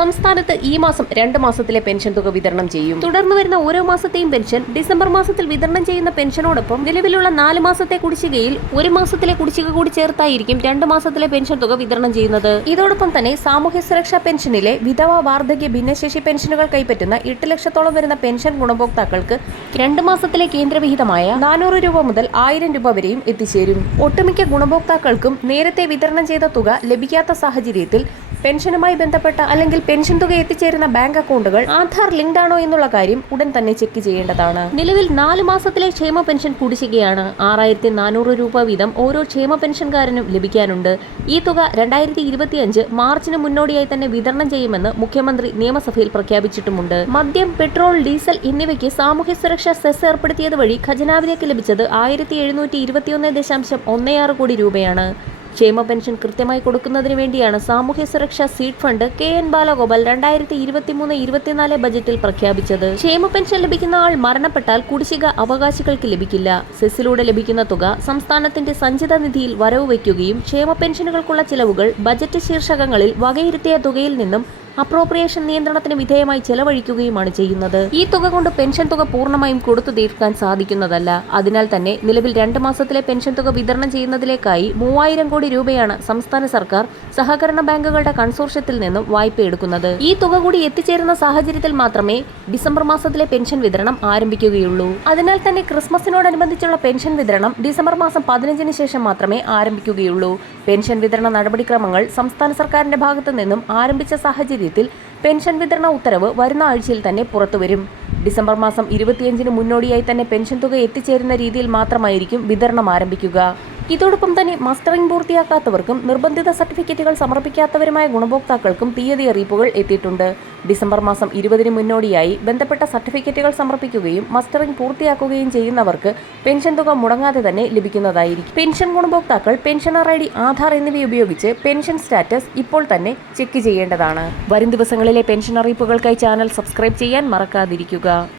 സംസ്ഥാനത്ത് ഈ മാസം 2 മാസത്തിലെ പെൻഷൻ തുക വിതരണം ചെയ്യും. തുടർന്ന് വരുന്ന ഓരോ മാസത്തെയും പെൻഷൻ ഡിസംബർ മാസത്തിൽ വിതരണം ചെയ്യുന്ന പെൻഷനോടൊപ്പം നിലവിലുള്ള 4 മാസത്തെ കുടിശ്ശികയിൽ 1 മാസത്തിലെ കുടിശ്ശിക കൂടി ചേർത്തായിരിക്കും 2 മാസത്തിലെ പെൻഷൻ തുക വിതരണം ചെയ്യുന്നത്. ഇതോടൊപ്പം തന്നെ സാമൂഹ്യ സുരക്ഷാ പെൻഷനിലെ വിധവ, വാർദ്ധക്യ, ഭിന്നശേഷി പെൻഷനുകൾ കൈപ്പറ്റുന്ന 8 ലക്ഷത്തോളം വരുന്ന പെൻഷൻ ഗുണഭോക്താക്കൾക്ക് 2 മാസത്തിലെ കേന്ദ്രവിഹിതമായ 400 രൂപ മുതൽ 1000 രൂപ വരെയും എത്തിച്ചേരും. ഒട്ടുമിക്ക ഗുണഭോക്താക്കൾക്കും നേരത്തെ വിതരണം ചെയ്ത തുക ലഭിക്കാത്ത സാഹചര്യത്തിൽ പെൻഷനുമായി ബന്ധപ്പെട്ട അല്ലെങ്കിൽ പെൻഷൻ തുക എത്തിച്ചേരുന്ന ബാങ്ക് അക്കൗണ്ടുകൾ ആധാർ ലിങ്ക്ഡ് ആണോ എന്നുള്ള കാര്യം ഉടൻ തന്നെ ചെക്ക് ചെയ്യേണ്ടതാണ്. നിലവിൽ 4 മാസത്തിലെ ക്ഷേമ പെൻഷൻ കുടിശ്ശികയാണ് 6400 രൂപ വീതം ഓരോ ക്ഷേമ പെൻഷൻകാരനും ലഭിക്കാനുണ്ട്. ഈ തുക 2025 മാർച്ചിന് മുന്നോടിയായി തന്നെ വിതരണം ചെയ്യുമെന്ന് മുഖ്യമന്ത്രി നിയമസഭയിൽ പ്രഖ്യാപിച്ചിട്ടുമുണ്ട്. മദ്യം, പെട്രോൾ, ഡീസൽ എന്നിവയ്ക്ക് സാമൂഹ്യ സുരക്ഷാ സെസ് ഏർപ്പെടുത്തിയത് വഴി ഖജനാവിലേക്ക് ലഭിച്ചത് 1721.16 കോടി രൂപയാണ്. ക്ഷേമ പെൻഷൻ കൃത്യമായി കൊടുക്കുന്നതിന് വേണ്ടിയാണ് സാമൂഹ്യ സുരക്ഷാ സീഡ് ഫണ്ട് KN ബാലഗോപാൽ 2023-24 ബജറ്റിൽ പ്രഖ്യാപിച്ചത്. ക്ഷേമ പെൻഷൻ ലഭിക്കുന്ന ആൾ മരണപ്പെട്ടാൽ കുടിശ്ശിക അവകാശികൾക്ക് ലഭിക്കില്ല. സെസ്സിലൂടെ ലഭിക്കുന്ന തുക സംസ്ഥാനത്തിന്റെ സഞ്ചിത നിധിയിൽ വരവ് വയ്ക്കുകയും ക്ഷേമ പെൻഷനുകൾക്കുള്ള ചിലവുകൾ ബജറ്റ് ശീർഷകങ്ങളിൽ വകയിരുത്തിയ തുകയിൽ നിന്നും അപ്രോപ്രിയേഷൻ നിയന്ത്രണത്തിന് വിധേയമായി ചെലവഴിക്കുകയുമാണ് ചെയ്യുന്നത്. ഈ തുക കൊണ്ട് പെൻഷൻ തുക പൂർണ്ണമായും കൊടുത്തു തീർക്കാൻ സാധിക്കുന്നതല്ല. അതിനാൽ തന്നെ നിലവിൽ 2 മാസത്തിലെ പെൻഷൻ തുക വിതരണം ചെയ്യുന്നതിലേക്കായി 3000 കോടി രൂപയാണ് സംസ്ഥാന സർക്കാർ സഹകരണ ബാങ്കുകളുടെ കൺസോർഷ്യത്തിൽ നിന്നും വായ്പയെടുക്കുന്നത്. ഈ തുക കൂടി എത്തിച്ചേരുന്ന സാഹചര്യത്തിൽ മാത്രമേ ഡിസംബർ മാസത്തിലെ പെൻഷൻ വിതരണം ആരംഭിക്കുകയുള്ളൂ. അതിനാൽ തന്നെ ക്രിസ്മസിനോടനുബന്ധിച്ചുള്ള പെൻഷൻ വിതരണം ഡിസംബർ മാസം 15-ന് ശേഷം മാത്രമേ ആരംഭിക്കുകയുള്ളൂ. പെൻഷൻ വിതരണ നടപടിക്രമങ്ങൾ സംസ്ഥാന സർക്കാരിന്റെ ഭാഗത്തു നിന്നും ആരംഭിച്ച സാഹചര്യത്തിൽ പെൻഷൻ വിതരണ ഉത്തരവ് വരുന്ന ആഴ്ചയിൽ തന്നെ പുറത്തുവരും. ഡിസംബർ മാസം 25-ന് മുന്നോടിയായി തന്നെ പെൻഷൻ തുക എത്തിച്ചേരുന്ന രീതിയിൽ മാത്രമായിരിക്കും വിതരണം ആരംഭിക്കുക. ഇതോടൊപ്പം തന്നെ മസ്റ്ററിംഗ് പൂർത്തിയാക്കാത്തവർക്കും നിർബന്ധിത സർട്ടിഫിക്കറ്റുകൾ സമർപ്പിക്കാത്തവരുമായ ഗുണഭോക്താക്കൾക്കും തീയതി അറിയിപ്പുകൾ എത്തിയിട്ടുണ്ട്. ഡിസംബർ മാസം 20-ന് മുന്നോടിയായി ബന്ധപ്പെട്ട സർട്ടിഫിക്കറ്റുകൾ സമർപ്പിക്കുകയും മസ്റ്ററിംഗ് പൂർത്തിയാക്കുകയും ചെയ്യുന്നവർക്ക് പെൻഷൻ തുക മുടങ്ങാതെ തന്നെ ലഭിക്കുന്നതായിരിക്കും. പെൻഷൻ ഗുണഭോക്താക്കൾ പെൻഷനർ ID, ആധാർ എന്നിവ ഉപയോഗിച്ച് പെൻഷൻ സ്റ്റാറ്റസ് ഇപ്പോൾ തന്നെ ചെക്ക് ചെയ്യേണ്ടതാണ്. വരും ദിവസങ്ങളിലെ പെൻഷൻ അറിയിപ്പുകൾക്കായി ചാനൽ സബ്സ്ക്രൈബ് ചെയ്യാൻ മറക്കാതിരിക്കുക.